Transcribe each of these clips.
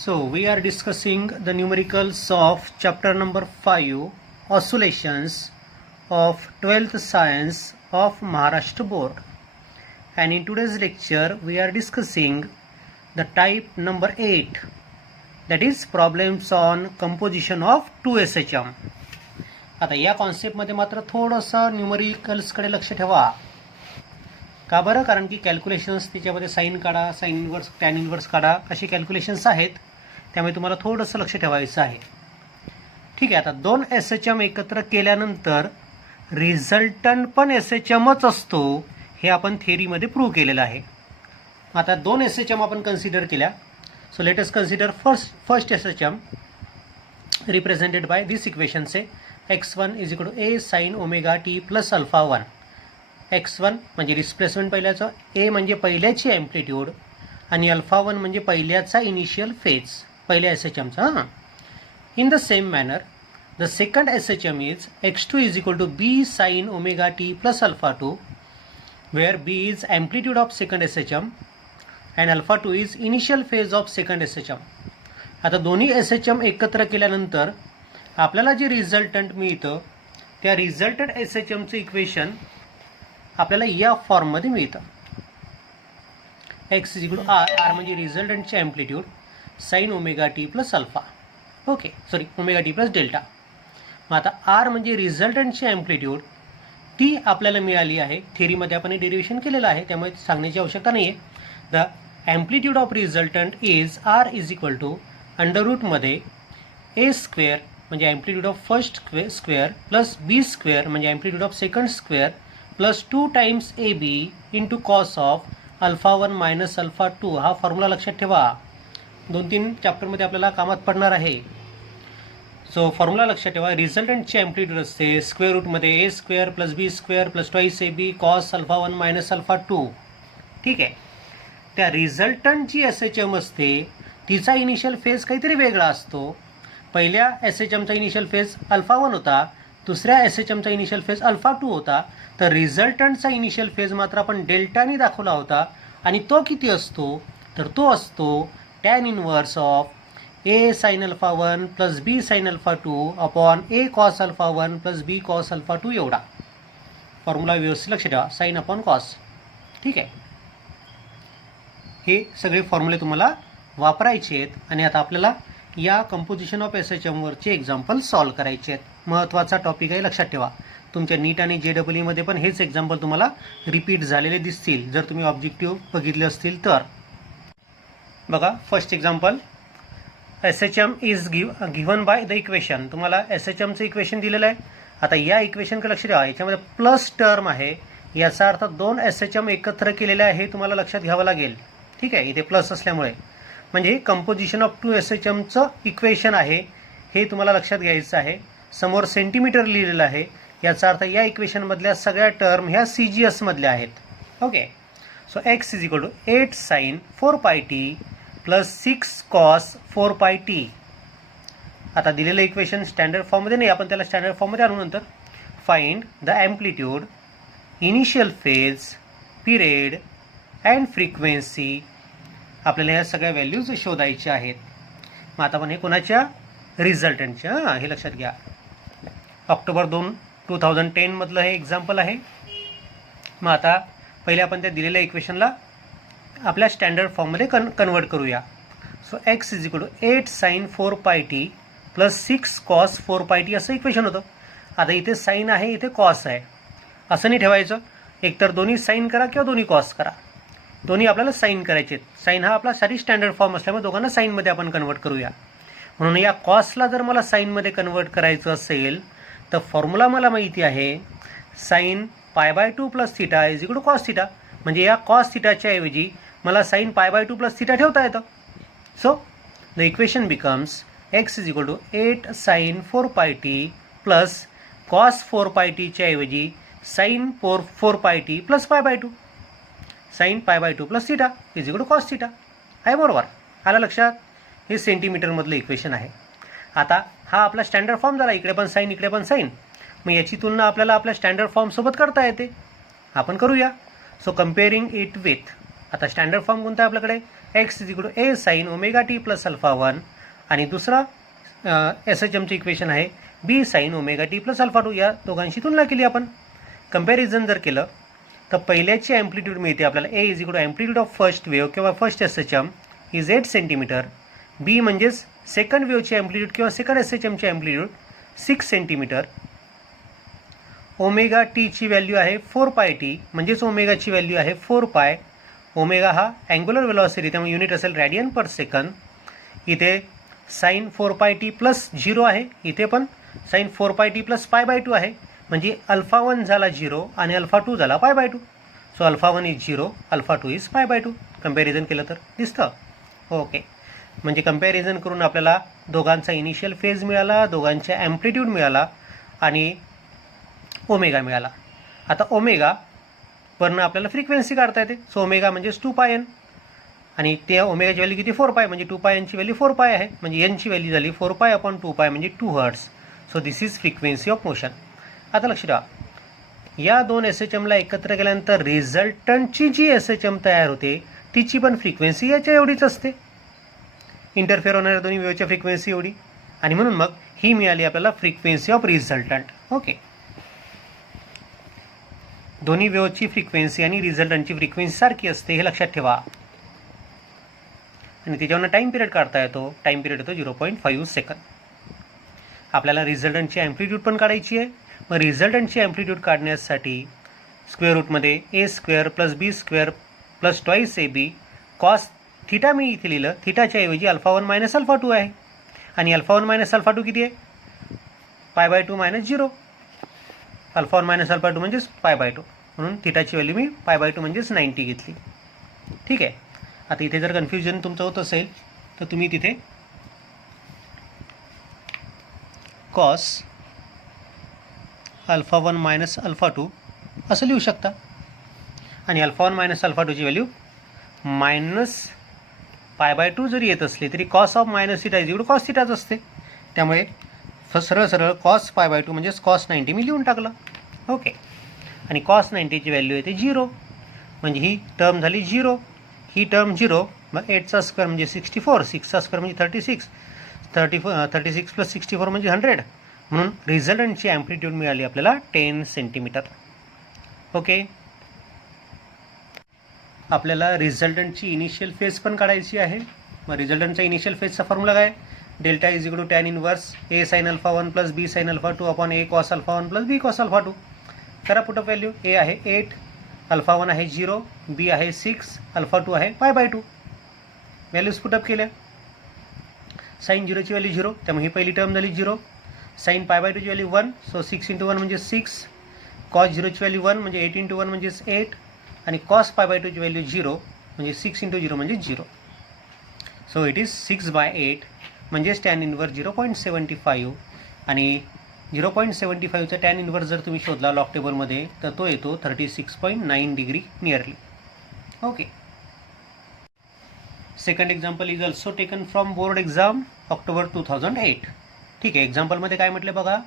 So we are discussing the numericals of chapter number 5, Oscillations of 12th Science of Maharashtra Board. And in today's lecture we are discussing the type number 8, that is problems on composition of 2SHM. आता या कॉन्सेप्टमध्ये मात्र थोडंसं न्यूमरिकल्सकडे लक्ष ठेवा. का बरं? कारण की कॅल्क्युलेशन्स त्याच्यामध्ये साईन काढा, साईन इन्व्हर्स, टॅन इन्व्हर्स काढा, अशी कॅल्क्युलेशन्स आहेत. त्यामुळे तुम्हाला थोडंसं लक्ष ठेवायचं आहे. ठीक आहे. आता दोन SHM एकत्र केल्यानंतर रिझल्टंट पण SHMच असतो, हे आपण थेअरीमध्ये प्रूव्ह केलेलं आहे. आता दोन SHM आपण कन्सिडर केल्या. So let us consider first SHM represented by this equation say x1 is equal to a sine omega T plus alpha 1. x1 म्हणजे डिस्प्लेसमेंट पहिल्याचं, a म्हणजे पहिल्याची ॲम्प्लिट्यूड आणि अल्फा 1 म्हणजे पहिल्याचा इनिशियल फेज, पहिल्या SHMचा. हां, in the same manner the second SHM is x2 is equal to b sine omega T plus alpha 2, where b is amplitude of second SHM and alpha 2 is initial phase of second SHM. आता दोन्ही SHM एकत्र केल्यानंतर आपल्याला जे resultant मिळतं त्या resultant SHMचं equation आपल्याला या फॉर्ममध्ये मिळतं. X is equal to R म्हणजे रिझल्टंटची amplitude sine omega T plus alpha, okay sorry omega T plus delta. मग आता आर म्हणजे रिझल्टंटची ॲम्प्लिट्यूड ती आपल्याला मिळाली आहे. थेअरीमध्ये आपण हे डेरिव्हेशन केलेलं आहे, त्यामुळे सांगण्याची आवश्यकता नाही आहे. The amplitude of resultant is R is equal to under रूटमध्ये ए स्क्वेअर म्हणजे amplitude of first square plus B square म्हणजे amplitude of second square plus 2 times a b into cos of alpha 1 minus alpha 2. हा formula लक्षात ठेवा, 2-3 चॅप्टरमध्ये आपल्याला कामात पडणार आहे. सो फॉर्म्युला लक्षात ठेवा. रिझल्टंटची ॲम्प्लिट्यूड असते स्क्वेअर रूटमध्ये a square plus B square plus twice a b cos alpha 1 minus alpha 2. ठीक आहे. त्या रिझल्टंट जी SHM असते तिचा इनिशियल फेज काहीतरी वेगळा असतो. पहिल्या SHMचा इनिशियल फेज अल्फा 1 होता, दुसऱ्या SHMचा इनिशियल फेज अल्फा 2 होता. तर रिझल्टंटचा इनिशियल फेज मात्र आपण डेल्टाने दाखवला होता, आणि तो किती असतो तर तो असतो tan inverse of A sine alpha 1 plus B sine alpha 2 upon A cos alpha 1 plus B cos alpha 2 एवढा. फॉर्म्युला व्यवस्थित लक्ष ठेवा, साइन अपॉन कॉस. ठीक आहे. हे सगळे फॉर्म्युले तुम्हाला वापरायचे आहेत. आणि आता आपल्याला या कंपोजिशन ऑफ SHM वरचे एक्झाम्पल सॉल्व करायचे आहेत. महत्त्वाचा टॉपिक आहे, लक्षात ठेवा. तुमच्या नीट आणि JEE मध्ये पण हेच एक्झाम्पल तुम्हाला रिपीट झालेले दिसतील जर तुम्ही ऑब्जेक्टिव्ह बघितले असतील तर. बघा first example, SHM is given by the equation. तुम्हाला SHMचं इक्वेशन दिलेलं आहे. आता या इक्वेशनकडे लक्ष द्या, याच्यामध्ये प्लस टर्म आहे, याचा अर्थ दोन SHM एकत्र केलेले आहे, हे तुम्हाला लक्षात घ्यावं लागेल. ठीक आहे. इथे प्लस असल्यामुळे म्हणजे कंपोजिशन ऑफ 2SHMचं इक्वेशन आहे, हे तुम्हाला लक्षात घ्यायचं आहे. समोर सेंटीमीटर लिहिलेलं आहे, याचा अर्थ या इक्वेशनमधल्या सगळ्या टर्म ह्या CGS मधल्या आहेत. Okay. So X is equal to 8 sine 4 pi T plus 6 cos 4 pi T. आता दिलेलं इक्वेशन स्टँडर्ड फॉर्ममध्ये नाही, आपण त्याला स्टँडर्ड फॉर्ममध्ये आणू नंतर. Find the amplitude, initial phase, period and frequency. आपल्याला ह्या सगळ्या व्हॅल्यूज शोधायच्या आहेत. मग आता आपण हे कोणाच्या रिझल्टंटच्या, हे लक्षात घ्या. ऑक्टोबर 2, 2010 मधलं हे एक्झाम्पल आहे. मग आता पहिले आपण त्या दिलेल्या इक्वेशनला आपल्या स्टँडर्ड फॉर्ममध्ये कन्वर्ट करूया. So X is equal to 8 sine 4 pi T plus 6 cos 4 pi T असं इक्वेशन होतं. आता इथे साईन आहे, इथे कॉस आहे, असं नाही ठेवायचं. एकतर दोन्ही साईन करा किंवा दोन्ही कॉस करा. दोन्ही आपल्याला साईन करायचे आहेत. साईन हा आपला सारी स्टँडर्ड फॉर्म असल्यामुळे दोघांना साईनमध्ये आपण कन्वर्ट करूया. म्हणून या कॉसला जर मला साईनमध्ये कन्वर्ट करायचं असेल तर फॉर्म्युला मला माहिती आहे, sine pi by 2 plus theta is equal to cos theta. म्हणजे या कॉस थिटाच्या ऐवजी मला sign pi by 2 plus theta ठेवता येतं. So the equation becomes X is equal to 8 sine 4 pi T plus cos 4 पाय टीच्या ऐवजी sine 4 pi T plus pi by 2. Sine pi by 2 plus theta is equal to cos theta. आहे बरोबर? आलं लक्षात? हे सेंटीमीटरमधलं इक्वेशन आहे. आता हा आपला स्टँडर्ड फॉर्म झाला, इकडे पण साईन इकडे पण साईन. मग याची तुलना आपल्याला आपल्या स्टँडर्ड फॉर्मसोबत करता येते. आपण करूया. सो कम्पेअरिंग इट विथ, आता स्टँडर्ड फॉर्म कोणता आहे आपल्याकडे, x is equal to a sine omega T plus alpha one आणि दुसरा एस एच एमचं इक्वेशन आहे b sine omega T plus alpha two. या दोघांशी तुलना केली आपण. कंपॅरिझन जर केलं तर पहिल्याची ॲम्प्लिट्यूड मिळते आपल्याला a is equal to amplitude of first wave किंवा first S H M is 8 centimetre. B म्हणजेच सेकंड वेव्हची ॲम्प्लिट्यूड किंवा सेकंड एस एच एमची ॲम्प्लिट्यूड 6 सेंटीमीटर. ओमेगा टीची व्हॅल्यू आहे 4 पाय टी म्हणजेच ओमेगाची व्हॅल्यू आहे 4 पाय. ओमेगा हा अँग्युलर वेलॉसिटी त्यामुळे युनिट असेल रॅडियन पर सेकंद. इथे साईन 4 पाय टी प्लस 0 आहे. इथे पण sine 4 pi T plus pi by 2 आहे. म्हणजे अल्फा 1 झाला 0 आणि अल्फा 2 झाला पाय by 2. So alpha 1 is 0, alpha 2 is पाय बाय 2. कंपॅरिझन केलं तर दिसतं. ओके, म्हणजे कंपॅरिझन करून आपल्याला दोघांचा इनिशियल फेज मिळाला, दोघांचा ॲम्प्लिट्यूड मिळाला आणि ओमेगा मिळाला. आता ओमेगा वरनं आपल्याला फ्रिक्वेन्सी काढता येते. सो ओमेगा म्हणजेच 2 पाय एन आणि त्या ओमेगाची व्हॅल्यू किती 4 पाय म्हणजे 2 पाय एनची व्हॅल्यू 4 पाय आहे. म्हणजे एनची व्हॅल्यू झाली 4 पाय अपॉन 2 पाय म्हणजे 2 hertz. So this is frequency of motion. आता लक्ष ठेवा, या दोन एस एच एमला एकत्र केल्यानंतर रिझल्टंटची जी एस एच एम तयार होते तिची पण फ्रिक्वेन्सी याच्या एवढीच असते. इंटरफेअर होणाऱ्या दोन्ही वेव्हच्या फ्रिक्वेन्सी एवढी आणि म्हणून मग ही मिळाली आपल्याला फ्रिक्वेन्सी ऑफ रिझल्टंट. ओके, दोन्ही वेव्हची फ्रिक्वेन्सी आणि रिझल्टंटची फ्रिक्वेन्सी सारखी असते हे लक्षात ठेवा. आणि त्याच्यावरनं टाईम पिरियड काढता येतो. टाईम पिरियड येतो 0.5 सेकंद. आपल्याला रिझल्टंटची ॲम्प्लिट्यूड पण काढायची आहे. मग रिझल्टंटची ॲम्प्लिट्यूड काढण्यासाठी स्क्वेअर रूटमध्ये a square plus B square plus twice a b cos theta मी इथे लिहिलं. थिटाच्या ऐवजी अल्फा 1 मायनस अल्फा 2 आहे आणि अल्फा 1 मायनस अल्फा 2 किती आहे पाय by 2 minus 0. Alpha 1 minus alpha 2 म्हणजेच पाय बाय 2 म्हणून थिटाची व्हॅल्यू मी पाय बाय 2 म्हणजेच 90 घेतली. ठीक आहे. आता इथे जर कन्फ्युजन तुमचं होत असेल तर तुम्ही तिथे कॉस अल्फा 1 मायनस अल्फा 2 असं लिहू शकता आणि अल्फा 1 मायनस अल्फा 2ची व्हॅल्यू मायनस पाय बाय 2 जरी येत असले तरी cos of minus theta is equal to cos थिटाच असते. त्यामुळे सरळ सरळ कॉस पाय बाय 2 म्हणजेच कॉस 90 मी लिहून टाकलं. ओके, आणि कॉस 90ची व्हॅल्यू येते 0 म्हणजे ही टर्म झाली 0, ही टर्म 0. मग 8चा स्क्वेअर म्हणजे 64, 6चा स्क्वेअर म्हणजे 36, 36 प्लस 64 म्हणजे 100. म्हणून रिझल्टंटची ॲम्प्लिट्यूड मिळाली आपल्याला 10 सेंटीमीटर. ओके, आपल्याला रिझल्टंटची इनिशियल फेज पण काढायची आहे. मग रिझल्टंटचा इनिशियल फेजचा फॉर्म्युला काय delta is equal to tan inverse A sine alpha 1 plus B sine alpha 2 upon A cos alpha 1 plus B cos alpha 2. करा पुट ऑफ व्हॅल्यू. ए आहे 8, अल्फा 1 आहे 0, बी आहे 6, अल्फा 2 आहे पाय बाय 2. व्हॅल्यूज पुटअप केल्या. Sine 0ची value 0 त्यामुळे ही पहिली term झाली 0. Sine pi by 2ची value 1 so 6 × 1 म्हणजे 6. कॉस 0ची व्हॅल्यू 1 म्हणजे 8 × 1 म्हणजेच 8 आणि कॉस पाय बाय 2ची व्हॅल्यू 0 म्हणजे 6 × 0 म्हणजे 0. सो इट इज 6/8 म्हणजेच टॅन इनवर्स 0.75 आणि 0.75चा टॅन इनवर्स जर तुम्ही शोधला लॉग टेबलमध्ये तर तो येतो 36.9 degree nearly. Okay, second example is also taken from board exam October 2008. ठीक आहे, एक्झाम्पलमध्ये काय म्हटलं बघा,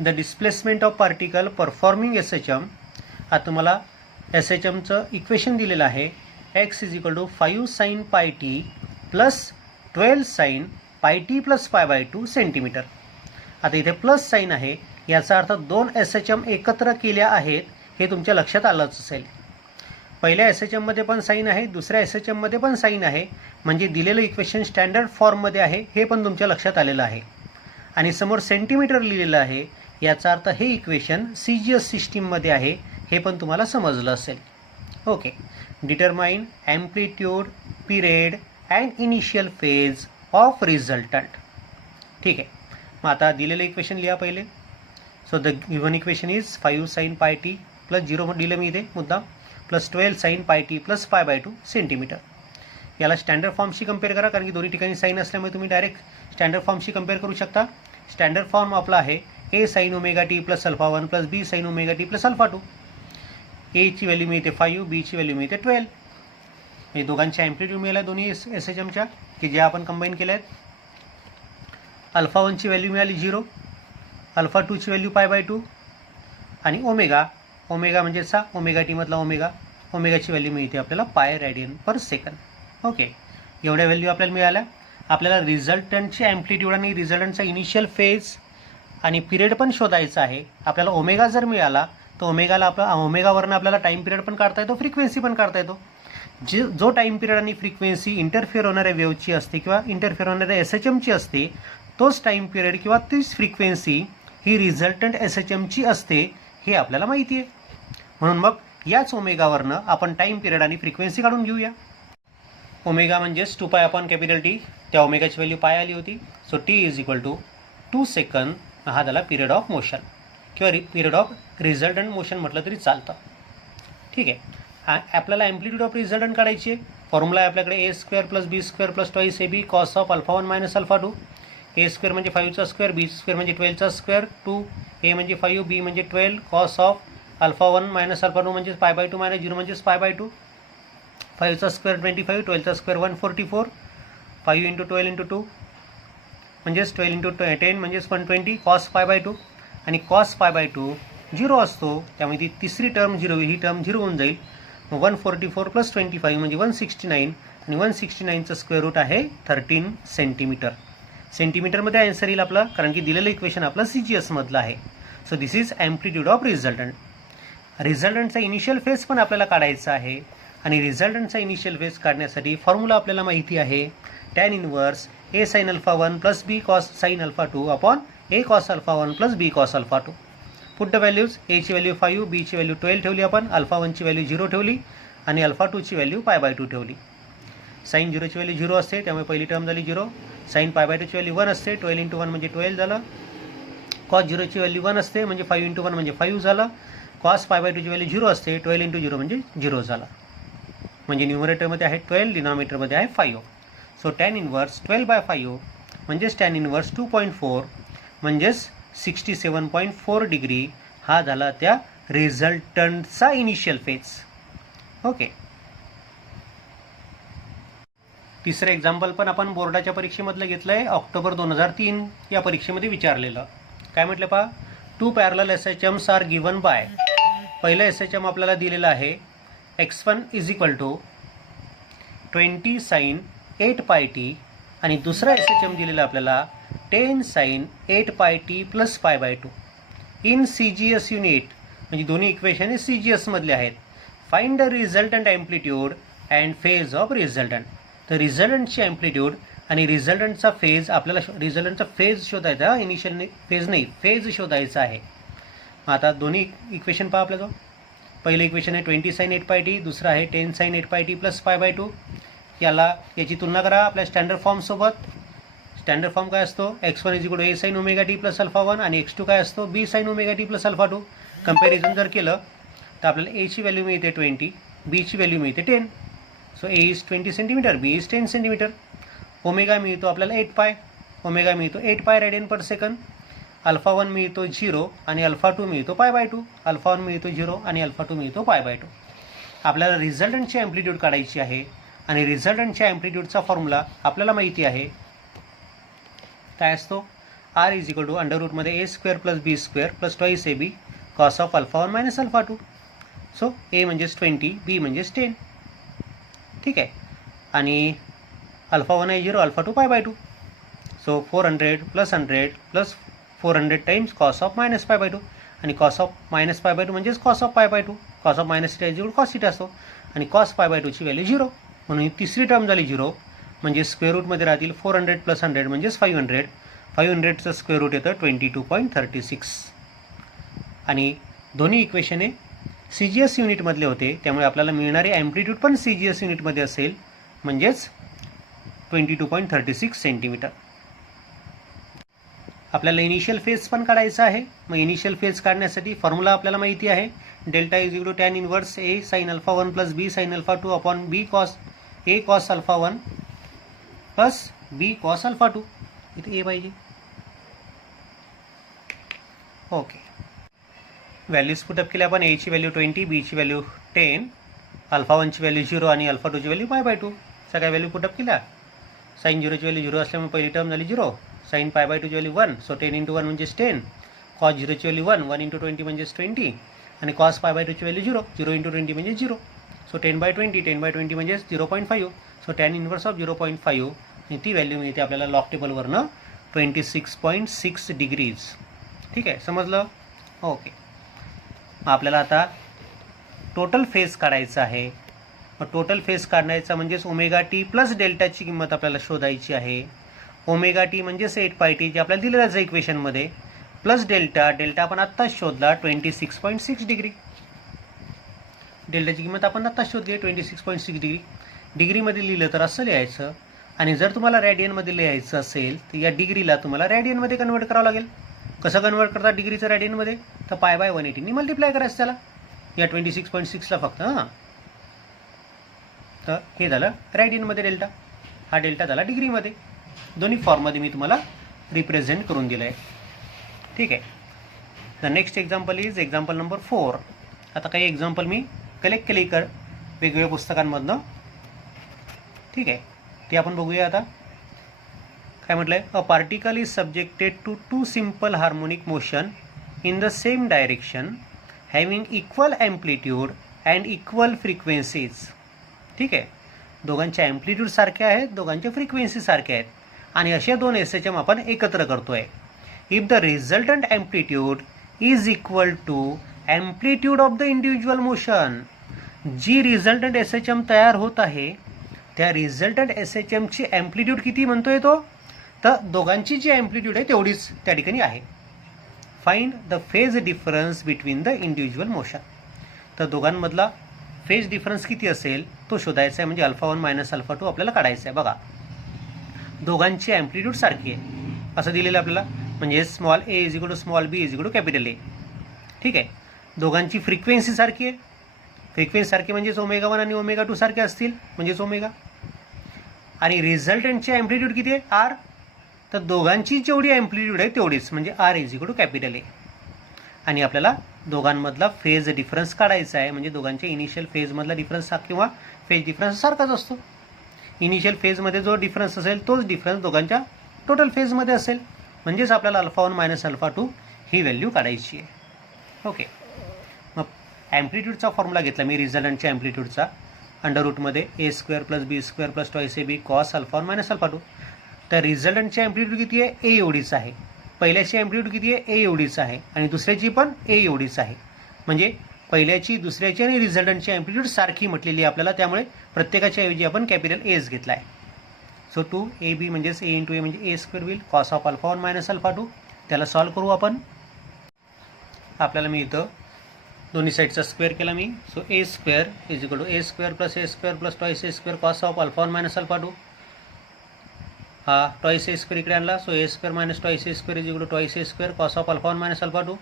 the displacement of particle performing S H M. आता तुम्हाला एस एच एमचं इक्वेशन दिलेलं आहे X is equal to 5 sine pi T plus 12 sine pi T plus pi by 2 centimetre. आता इथे प्लस साईन आहे याचा अर्थ दोन एस एच एम एकत्र केल्या आहेत हे तुमच्या लक्षात आलंच असेल. पहिल्या एस एच एममध्ये पण साईन आहे, दुसऱ्या एस एच एममध्ये पण साईन आहे. म्हणजे दिलेलं इक्वेशन स्टँडर्ड फॉर्ममध्ये आहे हे पण तुमच्या लक्षात आलेलं आहे. आणि समोर सेंटीमीटर लिहिलेलं आहे याचा अर्थ हे इक्वेशन सी जी एस सिस्टीममध्ये आहे हे पण तुम्हाला समजलं असेल. Okay, determine amplitude period and initial phase of resultant. ठीक आहे, मग आता दिलेलं इक्वेशन लिहा पहिले. So the given equation is 5 sine pi T plus 0 दिलं मी इथे मुद्दाम plus 12 sine pi T plus pi by 2 centimetre. याला स्टँडर्ड फॉर्मशी कम्पेअर करा कारण की दोन्ही ठिकाणी साईन असल्यामुळे तुम्ही डायरेक्ट स्टँडर्ड फॉर्मशी कम्पेअर करू शकता. स्टँडर्ड फॉर्म आपला आहे a sine omega T plus alpha 1 plus B sine omega T plus alpha 2. एची व्हॅल्यू मिळते 5, बीची व्हॅल्यू मिळते 12. म्हणजे दोघांच्या ॲम्प्लिट्यूड मिळाल्या दोन्ही एस एच एमच्या की ज्या आपण कंबाईन केल्या आहेत. अल्फा 1ची व्हॅल्यू मिळाली 0, अल्फा 2ची व्हॅल्यू पाय बाय 2 आणि ओमेगा म्हणजे ओमेगा टी मधला ओमेगाची व्हॅल्यू मिळते आपल्याला pi radian per second. Okay, एवढ्या व्हॅल्यू आपल्याला मिळाल्या. आपल्याला रिझल्टंटची ॲम्प्लिट्यूड आणि रिझल्टंटचा इनिशियल फेज आणि पिरियड पण शोधायचा आहे. आपल्याला ओमेगा जर मिळाला तर ओमेगावरनं आपल्याला टाईम पिरियड पण काढता येतो, फ्रिक्वेन्सी पण काढता येतो. जो टाईम पिरियड आणि फ्रिक्वेन्सी इंटरफिअर होणाऱ्या वेव्हची असते किंवा इंटरफिअर होणाऱ्या SHMची असते, तोच टाईम पिरियड किंवा तीच फ्रिक्वेन्सी ही रिझल्टंट SHMची असते, हे आपल्याला माहिती आहे. म्हणून मग याच ओमेगावरनं आपण टाईम पिरियड आणि फ्रिक्वेन्सी काढून घेऊया. ओमेगा म्हणजेच 2π अपॉन कॅपिटल टी. त्या ओमेगाची व्हॅल्यू पाय आली होती. So T is equal to 2 second. हा झाला पिरियड ऑफ मोशन किंवा पिरियड ऑफ रिझल्टंट मोशन म्हटलं तरी चालतं. ठीक आहे. आपल्याला ॲम्प्लिट्यूड ऑफ रिझल्टंट काढायची आहे. फॉर्म्युला आहे आपल्याकडे a² + b² + 2ab cos of α1 - α2. a² म्हणजे 5चा स्क्वेअर, b² म्हणजे 12चा स्क्वेअर, 2 a म्हणजे 5 b म्हणजे 12 cos ऑफ α1 - α2 म्हणजे π/2 - 0 म्हणजेच π/2. 5चा स्क्वेअर 25, 12चा स्क्वेअर 144, 5 × 12 × 2 म्हणजेच 12 × 10 म्हणजेच 120 cos π/2. आणि cos π/2 0 असतो, त्यामुळे ती तिसरी टर्म 0, ही टर्म 0 होऊन जाईल. मग 144 + 25 म्हणजे 169 आणि 169चं स्क्वेअर रूट आहे 13 सेंटीमीटर. सेंटीमीटरमध्ये आन्सर येईल आपला, कारण की दिलेलं इक्वेशन आपलं CGS मधलं आहे. So this is amplitude of resultant. रिझल्टंटचा इनिशियल फेज पण आपल्याला काढायचा आहे आणि रिझल्टंटचा इनिशियल फेज काढण्यासाठी फॉर्म्युला आपल्याला माहिती आहे. tan inverse a sin α1 + b cos sin α2 upon a cos α1 + b cos α2. Put the values. a ची व्हॅल्यू 5, b ची व्हॅल्यू 12 ठेवली आपण, α1 ची व्हॅल्यू 0 ठेवली आणि α2 ची व्हॅल्यू π/2 ठेवली. sin 0 ची व्हॅल्यू 0 असते, त्यामुळे पहिली टर्म झाली 0. sin π/2 ची व्हॅल्यू 1 असते, 12 × 1 म्हणजे 12 झालं. cos 0 ची व्हॅल्यू 1 असते, म्हणजे 5 × 1 म्हणजे 5 झालं. cos π/2 ची व्हॅल्यू 0 असते, 12 × 0 म्हणजे 0 झालं. म्हणजे न्यूमरेटरमध्ये आहे 12, डिनॉमिनेटरमध्ये आहे 5. सो tan इनवर्स 12/5 म्हणजेच tan इनवर्स 2.4 म्हणजेच 67.4 डिग्री. हा झाला त्या रिझल्टंटचा इनिशियल फेज. ओके. तिसरं एक्झाम्पल पण आपण बोर्डाच्या परीक्षेमधलं घेतलं आहे, ऑक्टोबर 2003 या परीक्षेमध्ये विचारलेलं. काय म्हटलं पहा, 2 parallel SHMs are given by. पहिलं SHM आपल्याला दिलेलं आहे x1 = 20 sin 8πt आणि दुसरा SHM दिलेला आपल्याला 10 sin 8πt + π/2 in CGS unit. म्हणजे दोन्ही इक्वेशन हे CGS मधले आहेत. Find the resultant amplitude and phase of resultant. तर रिझल्टंटची ॲम्प्लिट्यूड आणि रिझल्टंटचा फेज आपल्याला रिझल्टंटचा फेज शोधायचा, इनिशियल फेज नाही, फेज शोधायचा आहे. आता दोन्ही इक्वेशन पहा आपल्याजवळ. पहिलं इक्वेशन आहे 20 sin 8πt, दुसरं आहे 10 sin 8πt + π/2. याची तुलना करा आपल्या स्टँडर्ड फॉर्मसोबत. स्टँडर्ड फॉर्म काय असतो, x1 = a sin ωt + α1 आणि x2 काय असतो, b sin ωt + α2. कंपॅरिझन जर केलं तर आपल्याला a ची व्हॅल्यू मिळते 20, b ची व्हॅल्यू मिळते 10. So a is 20 centimetre, b is 10 centimetre. Omega मिळतो आपल्याला 8π, ओमेगा मिळतो 8π rad/s. α1 मिळतो 0 आणि α2 मिळतो π/2. α1 मिळतो 0 आणि α2 मिळतो π/2. आपल्याला रिझल्टंटची ॲम्प्लिट्यूड काढायची आहे आणि रिझल्टंटच्या ॲम्प्लिट्यूडचा फॉर्म्युला आपल्याला माहिती आहे. काय असतो, r = √a² + b² + 2ab cos of α1 - α2. So a म्हणजेच 20, b म्हणजेच 10. ठीक आहे. आणि α1 आहे 0, α2 π/2. सो 400 + 100 + 400 टाइम्स cos ऑफ -π/2 आणि cos ऑफ -π/2 म्हणजेच cos of π/2. cos of -θ cos θ असतो आणि cos π/2 ची व्हॅल्यू 0, म्हणून ही तिसरी टर्म झाली 0. म्हणजे स्क्वेअर रूटमध्ये राहतील 400 + 100 म्हणजेच 500. 500चं स्क्वेअर रूट येतं 22.36. आणि दोन्ही इक्वेशन हे CGS युनिटमधले होते, त्यामुळे आपल्याला मिळणारे ॲम्प्लिट्यूड पण CGS युनिटमध्ये असेल, म्हणजेच 22.36 सेंटीमीटर. आपल्याला इनिशियल फेज पण काढायचा आहे. मग इनिशियल फेज काढण्यासाठी फॉर्म्युला आपल्याला माहिती आहे. Delta = tan inverse a sin α1 + b sin α2 upon a cos α1 + b cos α2. इथे a पाहिजे. ओके. व्हॅल्यूज पुटअप केल्या आपण. a ची व्हॅल्यू 20, b ची व्हॅल्यू 10, α1 ची व्हॅल्यू 0 आणि α2 ची व्हॅल्यू π/2. सगळ्या व्हॅल्यू पुटअप केल्या. sin 0 ची व्हॅल्यू 0 असल्यामुळे पहिली टर्म झाली 0. sin π/2 ची व्हॅल्यू 1, सो 10 × 1 म्हणजेच 10. cos 0 ची व्हॅल्यू 1, 1 × 20 म्हणजेच 20 आणि cos π/2 ची व्हॅल्यू 0, 0 × 20 म्हणजे 0. सो 10/20, 10/20 म्हणजेच 0.5. सो टॅन इन्व्हर्स ऑफ 0.5 आणि ती व्हॅल्यू मिळते आपल्याला लॉग टेबलवरनं 26.6 डिग्रीज. ठीक आहे, समजलं? ओके. आपल्याला आता टोटल फेज काढायचा आहे. मग टोटल फेज काढण्याचा म्हणजेच ओमेगा टी प्लस डेल्टाची किंमत आपल्याला शोधायची आहे. ओमेगा टी म्हणजेच 8πt जे आपल्याला दिलेलं आहे इक्वेशनमध्ये, प्लस डेल्टा, डेल्टा आपण आत्ताच शोधला 26.6 डिग्री. डेल्टाची किंमत आपण आत्ताच शोधली आहे 26.6 डिग्री. डिग्रीमध्ये लिहिलं तर असं लिहायचं, आणि जर तुम्हाला रॅडियनमध्ये लिहायचं असेल तर या डिग्रीला तुम्हाला रॅडियनमध्ये कन्वर्ट करावं लागेल. कसं कन्वर्ट करतात डिग्रीचं रॅडियनमध्ये? तर π/180 मल्टिप्लाय करायचं त्याला, या 26.6ला फक्त. हां, तर हे झालं रॅडियनमध्ये डेल्टा, हा डेल्टा झाला डिग्रीमध्ये. दोन्ही फॉर्ममध्ये मी तुम्हाला रिप्रेझेंट करून दिलं आहे. ठीक आहे. The next example is example number 4. आता काही एक्झाम्पल मी कलेक्ट केले वेगवेगळ्या पुस्तकांमधनं. ठीक आहे, ते आपण बघूया. आता काय म्हटलं आहे? A particle is subjected to 2 simple harmonic motion in the same direction having equal amplitude and equal frequencies. ठीक आहे, दोघांचे ॲम्प्लिट्यूड सारखे आहेत, दोघांचे फ्रिक्वेन्सी सारखे आहेत, आणि असे दोन SHM आपण एकत्र करतो आहे. If the resultant amplitude is equal to amplitude of the individual motion, जी रिझल्टंट SHM तयार होत आहे त्या रिझल्टंट SHMची ॲम्प्लिट्यूड किती म्हणतोय तो? तर दोघांची जी ॲम्प्लिट्यूड आहे तेवढीच त्या ठिकाणी आहे. Find the phase difference between the individual motion. तर दोघांमधला फेज डिफरन्स किती असेल तो शोधायचा आहे, म्हणजे α1 - α2 आपल्याला काढायचं आहे. बघा, दोघांची ॲम्प्लिट्यूड सारखी आहे असं दिलेलं आपल्याला, म्हणजे small a = small b = capital A. ठीक आहे, दोघांची फ्रिक्वेन्सी सारखी आहे. फ्रिक्वेन्सी सारखी म्हणजेच ω1 आणि ω2 सारखे असतील, म्हणजेच ओमेगा. आणि रिझल्टंटची ॲम्प्लिट्यूड किती आहे? R. तर दोघांची जेवढी ॲम्प्लिट्यूड आहे तेवढीच, म्हणजे R = कॅपिटल A. आणि आपल्याला दोघांमधला फेज डिफरन्स काढायचा आहे, म्हणजे दोघांच्या इनिशियल फेजमधला डिफरन्स किंवा फेज डिफरन्स सारखाच असतो. इनिशियल फेजमध्ये जो डिफरन्स असेल तोच डिफरन्स दोघांच्या टोटल फेजमध्ये असेल, म्हणजेच आपल्याला α1 - α2 ही व्हॅल्यू काढायची आहे. ओके. मग ॲम्प्लिट्यूडचा फॉर्म्युला घेतला मी रिझल्टंटच्या ॲम्प्लिट्यूडचा, √a² + b² + 2ab cos α1 - α2. तर रिझल्टंटची ॲम्प्लिट्यूड किती आहे? A एवढीच आहे. पहिल्याची ॲम्प्लिट्यूड किती आहे? A एवढीच आहे, आणि दुसऱ्याची पण A एवढीच आहे. म्हणजे पहिल्याची, दुसऱ्याची आणि रिझल्टंटची ॲम्प्लिट्यूड सारखी म्हटलेली आहे आपल्याला, त्यामुळे प्रत्येकाच्या ऐवजी आपण कॅपिटल Aच घेतला आहे. सो 2ab म्हणजेच A × A म्हणजे a² होईल, cos ऑफ α1 - α2. त्याला सॉल्व करू आपण. आपल्याला मी इथं दोन्ही साईडचा स्क्वेअर केला मी. So a² = a² + a² + 2a² cos of α1 - α2. हा 2a² इकडे आणला, so a² - 2a² = 2a² cos of α1 - α2.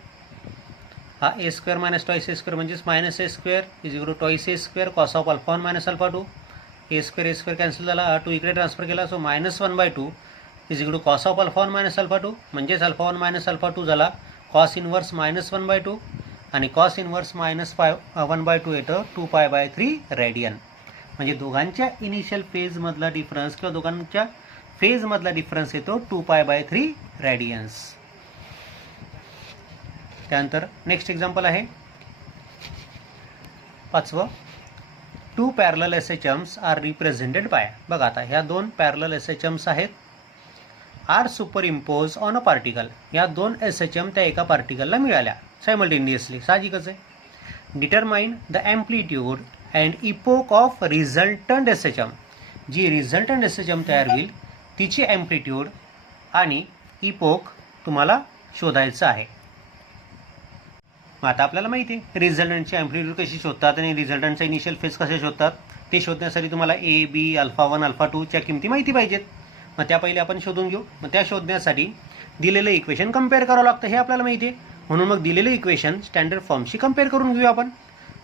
हा a² - 2a² म्हणजेच -a² = 2a² cos of α1 - α2. a² cancel झाला, 2 इकडे ट्रान्सफर केला, सो -1/2 = cos ऑफ α1 - α2. म्हणजेच α1 - α2 झाला cos इन्व्हर्स -1/2, आणि cos इन्व्हर्स -1/2 येतं 2π/3 रेडियन. म्हणजे दोघांच्या इनिशियल फेजमधला डिफरन्स किंवा दोघांच्या फेजमधला डिफरन्स येतो 2π/3 रेडियन्स. त्यानंतर नेक्स्ट एक्झाम्पल आहे 5वं. 2 parallel SHMs are represented by. बघा, आता ह्या 2 पॅरलल SHMs आहेत, are superimpose on a particle. या 2 SHM त्या एका पार्टिकलला मिळाल्या सायमल्टेनियसली, साहजिकच आहे. Determine the amplitude and epoch of resultant SHM. जी रिझल्टंट SHM तयार होईल तिची ॲम्प्लिट्यूड आणि इपोक तुम्हाला शोधायचं आहे. मग आता आपल्याला माहिती आहे रिझल्टंटची ॲम्प्लिट्यूड कशी शोधतात आणि रिझल्टंटचा इनिशियल फेज कसे शोधतात. ते शोधण्यासाठी तुम्हाला A, B, α1, α2 च्या किमती माहिती पाहिजेत. मग त्या पहिले आपण शोधून घेऊ. मग त्या शोधण्यासाठी दिलेलं इक्वेशन कम्पेअर करावं लागतं, हे आपल्याला माहिती आहे. म्हणून मग दिलेलं इक्वेशन स्टँडर्ड फॉर्मशी कम्पेअर करून घेऊया आपण.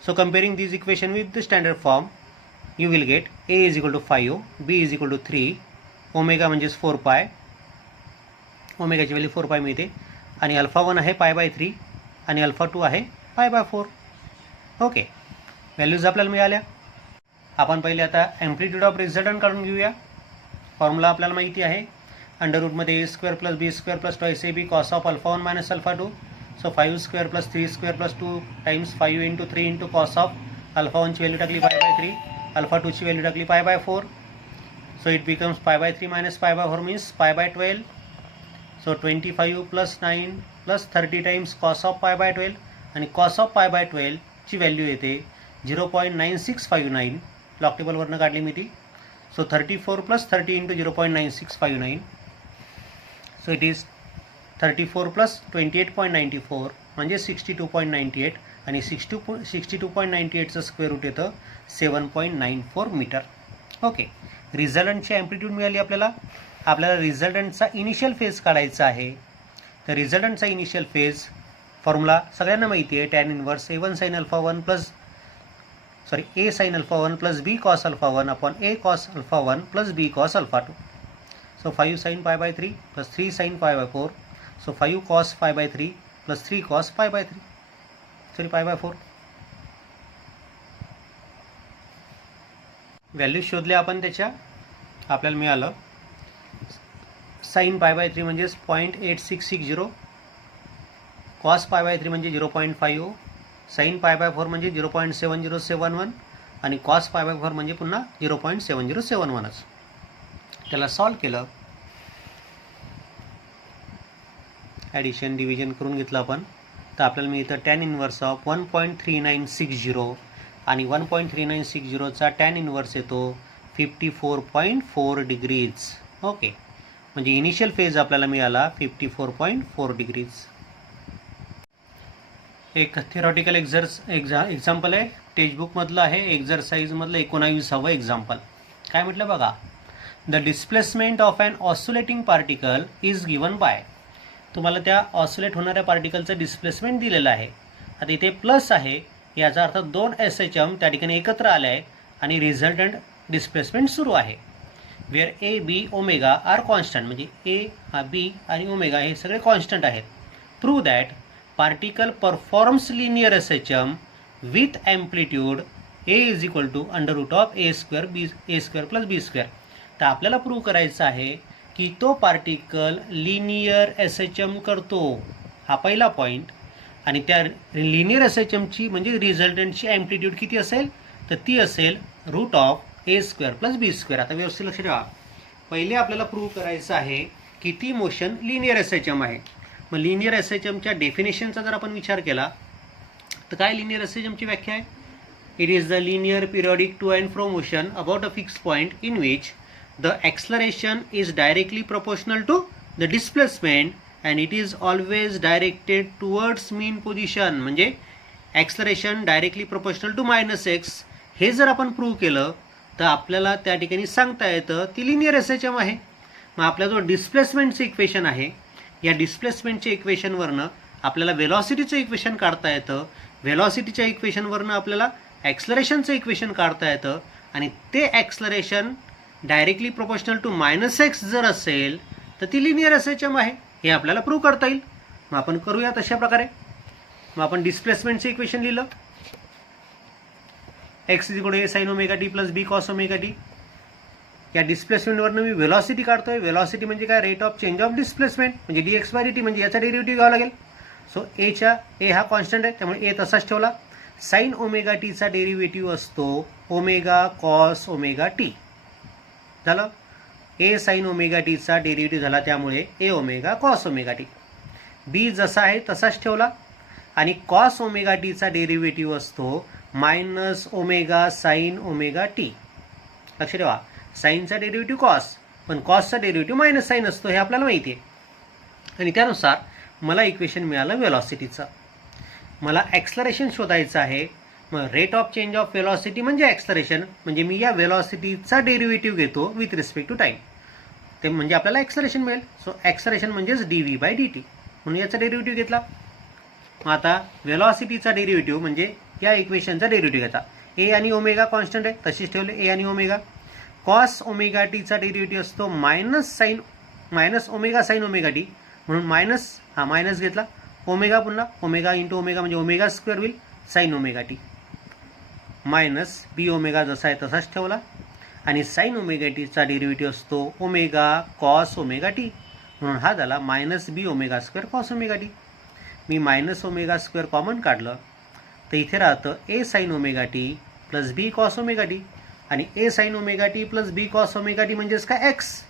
So comparing this equation with the standard form you will get A = 5, B = 3, omega म्हणजेच 4π, ओमेगाची व्हॅल्यू 4π मिळते, आणि α1 आहे π/3 आणि α2 आहे π/4. ओके, व्हॅल्यूज आपल्याला मिळाल्या. आपण पहिले आता ॲम्प्लिट्यूड ऑफ रिझल्टंट काढून घेऊया. फॉर्म्युला आपल्याला माहिती आहे, √a² + b² + 2ab cos of α1 - α2. So 5² + 3² + 2 times 5 × 3 × cos of α1ची व्हॅल्यू टाकली π/3, α2ची व्हॅल्यू टाकली π/4. So it becomes pi by 3 minus pi by 4 means pi by 12. So 25 plus 9 plus 30 times cos of pi by 12 आणि cos of pi by 12 ची value येते 0.9659. Log टेबलवरनं काढली मी ती. So 34 plus 30 into 0.9659. So it is 34 plus 28.94 म्हणजे 62.98 आणि 62.98चं square route येतं 7.94 metre. Okay, रिझल्टंटची amplitude मिळाली आपल्याला. आपल्याला रिझल्टंटचा इनिशियल फेज काढायचा आहे. तर रिझल्टंटचा इनिशियल फेज फॉर्म्युला सगळ्यांना माहिती आहे. Tan inverse A1 sin alpha 1 plus A sin alpha 1 plus B cos alpha 1 upon A cos alpha 1 plus B cos alpha 2. So 5 sin pi by 3 plus 3 sin pi by 4. So 5 cos pi by 3 plus 3 cos pi by 3 pi by 4. Value शोधल्या आपण त्याच्या. आपल्याला मिळालं sign pi bye 3 म्हणजे 0.8660, cos pi by 3 म्हणजे 0.50, sign pi bye 4 म्हणजे 0.7071 आणि cos pi by 4 म्हणजे पुन्हा 0.7071च. त्याला सॉल्व केलं, ॲडिशन डिव्हिजन करून घेतलं आपण, तर आपल्याला मिळतं टॅन इनवर्स ऑफ 1.3960 आणि 1.3960चा टॅन इनवर्स येतो 54.4 डिग्रीज. ओके, म्हणजे इनिशियल फेज आपल्याला मिळाला 54.4 डिग्रीज. एक थिअरॉटिकल एक्झाम्पल आहे, टेक्स्टबुकमधलं आहे, एक्झरसाइजमधलं 19वं एक्झाम्पल. काय म्हटलं बघा, the displacement of an oscillating particle is given by. तुम्हाला त्या ऑसिलेट होणाऱ्या पार्टिकलचं डिस्प्लेसमेंट दिलेलं आहे. आता इथे प्लस आहे, याचा अर्थ 2 SHM त्या ठिकाणी एकत्र आले आहे आणि रिझल्टंट डिस्प्लेसमेंट सुरू आहे. Where A B omega are constant, म्हणजे ए हा बी आणि ओमेगा हे सगळे कॉन्स्टंट आहेत. Prove that particle performs linear SHM with amplitude A is equal to under root of A square plus B square. तर आपल्याला प्रूव्ह करायचं आहे की तो पार्टिकल लिनियर SHM करतो, हा पहिला पॉईंट. आणि त्या लिनियर SHMची म्हणजे रिझल्टंटची ॲम्प्लिट्यूड किती असेल, तर ती असेल root of A square plus B square. आता व्यवस्थित लक्ष ठेवा, पहिले आपल्याला प्रूव्ह करायचं आहे की ती मोशन लिनियर SHM आहे. मग लिनियर SHMच्या डेफिनेशनचा जर आपण विचार केला तर काय लिनियर SHMची व्याख्या आहे, it is the linear periodic to and fro motion about a fix point in which the acceleration is directly proportional to the displacement and it is always directed towards mean position. म्हणजे acceleration directly proportional to -x. हे जर आपण prove केलं तर आपल्याला त्या ठिकाणी सांगता येतं ती लिनियर SHM आहे. मग आपला जो डिस्प्लेसमेंटचं इक्वेशन आहे, या डिस्प्लेसमेंटच्या इक्वेशनवरनं आपल्याला वेलॉसिटीचं इक्वेशन काढता येतं, वेलॉसिटीच्या इक्वेशनवरनं आपल्याला ॲक्सलरेशनचं इक्वेशन काढता येतं, आणि ते acceleration directly proportional to -x जर असेल तर ती लिनियर SHM आहे. हे आपल्याला प्रूव्ह करता येईल. मग आपण करूया तशा प्रकारे. मग आपण डिस्प्लेसमेंटचं इक्वेशन लिहिलं, x is equal to a sin omega T plus b cos omega T. या डिस्प्लेसमेंटवरनं मी वेलॉसिटी काढतोय. वेलॉसिटी म्हणजे काय, rate of change of displacement, म्हणजे dx/dt, म्हणजे याचा डेरिव्हेटिव्ह घ्यावा लागेल. सो ए हा कॉन्स्टंट आहे त्यामुळे ए तसाच ठेवला. साइन ओमेगा टीचा डेरिव्हेटिव्ह असतो ओमेगा कॉस ओमेगा टी. झालं, ए साइन ओमेगा टीचा डेरिव्हेटिव्ह झाला त्यामुळे ए ओमेगा कॉस ओमेगा टी. बी जसा आहे तसाच ठेवला आणि कॉस ओमेगा टीचा डेरिव्हेटिव्ह असतो minus omega sine omega T. लक्ष ठेवा, साईनचा डेरिव्हेटिव्ह कॉस, पण कॉसचा डेरिव्हेटिव्ह मायनस साईन असतो, हे आपल्याला माहिती आहे. आणि त्यानुसार मला इक्वेशन मिळालं वेलॉसिटीचं. मला ॲक्सलरेशन शोधायचं आहे. मग rate of change of velocity म्हणजे ॲक्सलरेशन, म्हणजे मी या वेलॉसिटीचा डेरिव्हेटिव्ह घेतो विथ रिस्पेक्ट टू टाईम, ते म्हणजे आपल्याला ॲक्सलरेशन मिळेल. सो ॲक्सलरेशन म्हणजेच dv/dt, म्हणून याचा डेरिव्हेटिव्ह घेतला. मग आता वेलॉसिटीचा डेरिव्हेटिव्ह म्हणजे या इक्वेशनचा डेरिव्हेटिव्ह घेता. ए आणि ओमेगा कॉन्स्टंट आहे तशीच ठेवले, ए आणि ओमेगा. कॉस ओमेगा टीचा डेरिव्हेटिव्ह असतो minus omega sine omega t, म्हणून मायनस घेतला. ओमेगा पुन्हा ओमेगा इंटू ओमेगा म्हणजे ओमेगा स्क्वेअर होईल sine omega t, minus b omega जसा आहे तसाच ठेवला. आणि साइन ओमेगा टीचा डेरिव्हेटिव्ह असतो ओमेगा कॉस ओमेगा टी, म्हणून हा झाला minus b omega square cos omega t. मी मायनस ओमेगा स्क्वेअर कॉमन काढलं तर इथे राहतं a sine omega T plus B cos omega T, आणि A sine omega T plus B cos omega T म्हणजेच काय एक्स.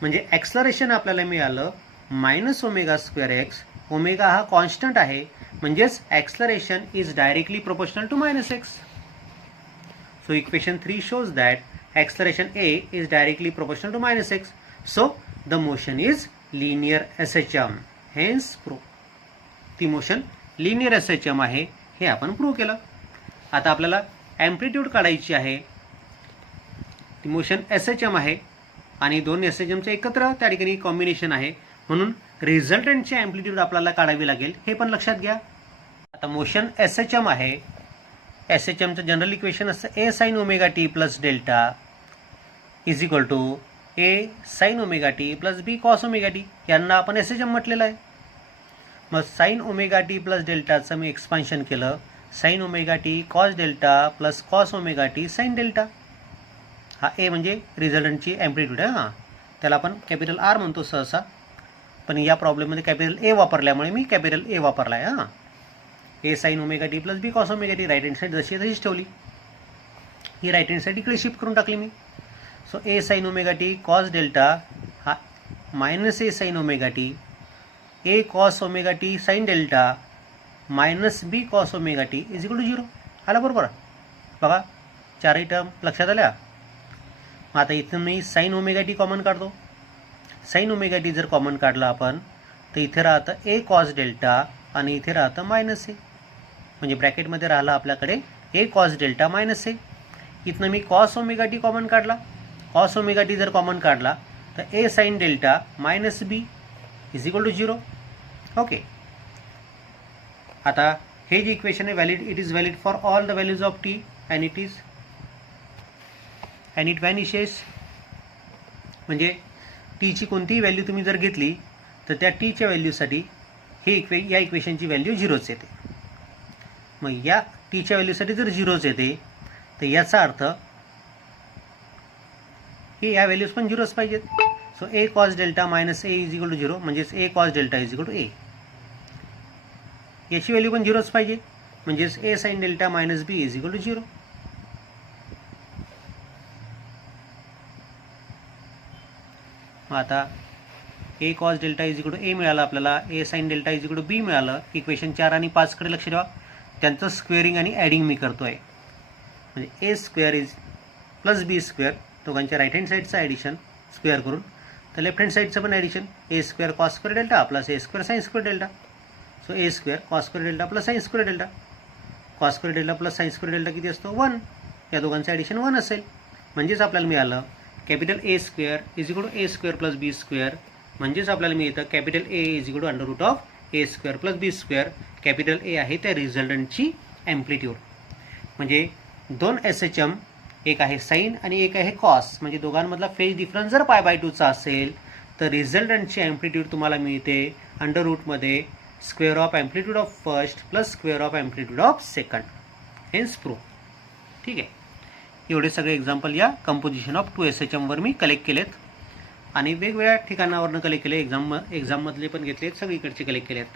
म्हणजे ॲक्सलरेशन आपल्याला मिळालं minus omega square X. Omega हा कॉन्स्टंट आहे म्हणजेच acceleration is directly proportional to minus X. So equation 3 shows that acceleration A is directly proportional to minus x. So the motion is linear SHM. Hence proof. ती motion linear SHM आहे हे आपण prove केलं. आता आपल्याला amplitude काढायची आहे. ती मोशन SHM आहे आणि दोन SHMचे एकत्र त्या ठिकाणी कॉम्बिनेशन आहे म्हणून रिझल्टंटची ॲम्प्लिट्यूड आपल्याला काढावी लागेल हे पण लक्षात घ्या. आता मोशन SHM आहे. SHMचं जनरल इक्वेशन असतं a sine omega T plus delta is equal to a sine omega T plus B cos omega t. यांना आपण SHM म्हटलेलं आहे. मग साईन ओमेगा टी प्लस डेल्टाचं मी एक्सपान्शन केलं. Sine omega t cos delta plus cos omega t sine delta. हा a म्हणजे रिझल्टंटची ॲम्प्लिट्यूड आहे. हां, त्याला आपण कॅपिटल आर म्हणतो सहसा, पण या प्रॉब्लेममध्ये कॅपिटल ए वापरल्यामुळे मी कॅपिटल ए वापरला आहे. हां, a sine omega T plus B cos omega t right hand side जशी तशीच ठेवली. ही राईट हँड साईड इकडे शिफ्ट करून टाकली मी. So a sine omega t cos delta हा minus a sine omega t a cos omega t sine delta minus b cos omega t is equal to 0. आला बरोबर. बघा चारही टर्म लक्षात आल्या. मग आता इथं मी साईन ओमेगा टी कॉमन काढतो. साईन ओमेगा टी जर कॉमन काढलं आपण तर इथे राहतं ए कॉस डेल्टा आणि इथे राहतं मायनस ए. म्हणजे ब्रॅकेटमध्ये राहिला आपल्याकडे a cos delta minus a. इथनं मी कॉस ओमेगा टी कॉमन काढला. कॉस ओमेगा टी जर कॉमन काढला तर a sine delta minus b is equal to 0. Okay. आता हे जे इक्वेशन आहे valid, it is valid for all the values of t and it vanishes. म्हणजे टीची कोणतीही व्हॅल्यू तुम्ही जर घेतली तर त्या टीच्या व्हॅल्यूसाठी या इक्वेशनची व्हॅल्यू 0च येते. मग या टीच्या व्हॅल्यूसाठी जर 0च येते तर याचा अर्थ हे या व्हॅल्यूज पण 0च पाहिजेत. So a cos delta minus a is equal to 0 म्हणजेच a cos delta is equal to a. याची व्हॅल्यू पण 0च पाहिजे म्हणजेच a sine delta minus b is equal to 0. आता a cos delta is equal to a मिळालं आपल्याला. A sine delta is equal to b मिळालं. इक्वेशन 4 आणि 5 कडे लक्ष ठेवा. त्यांचं स्क्वेअरिंग आणि ॲडिंग मी करतो आहे. म्हणजे a square is plus B square दोघांच्या राईट हँड साईडचं ॲडिशन स्क्वेअर करून तर लेफ्ट हँड साईडचं पण addition a square cos square delta plus a square sine square delta. So a square cos square delta plus sine square delta. Cos square delta plus sine square delta किती असतो 1. या दोघांचं addition 1 असेल. म्हणजेच आपल्याला मिळालं capital A square is equal to A square plus B square. म्हणजेच आपल्याला मिळतं capital A is equal to under root of A square plus B square. Capital A आहे त्या रिझल्टंटची ॲम्प्लिट्यूड. म्हणजे दोन SHM, एक आहे साईन आणि एक आहे कॉस, म्हणजे दोघांमधला फेज डिफरन्स जर π/2चा असेल तर रिझल्टंटची ॲम्प्लिट्यूड तुम्हाला मिळते अंडर रूटमध्ये square of amplitude of first plus square of amplitude of second. Hence proof. ठीक आहे. एवढे सगळे एक्झाम्पल या कंपोजिशन ऑफ 2 SHMवर मी कलेक्ट केलेत आणि वेगवेगळ्या ठिकाणावरनं कलेक्ट केले. एक्झाममधले पण घेतलेत, सगळीकडचे कलेक्ट केलेत.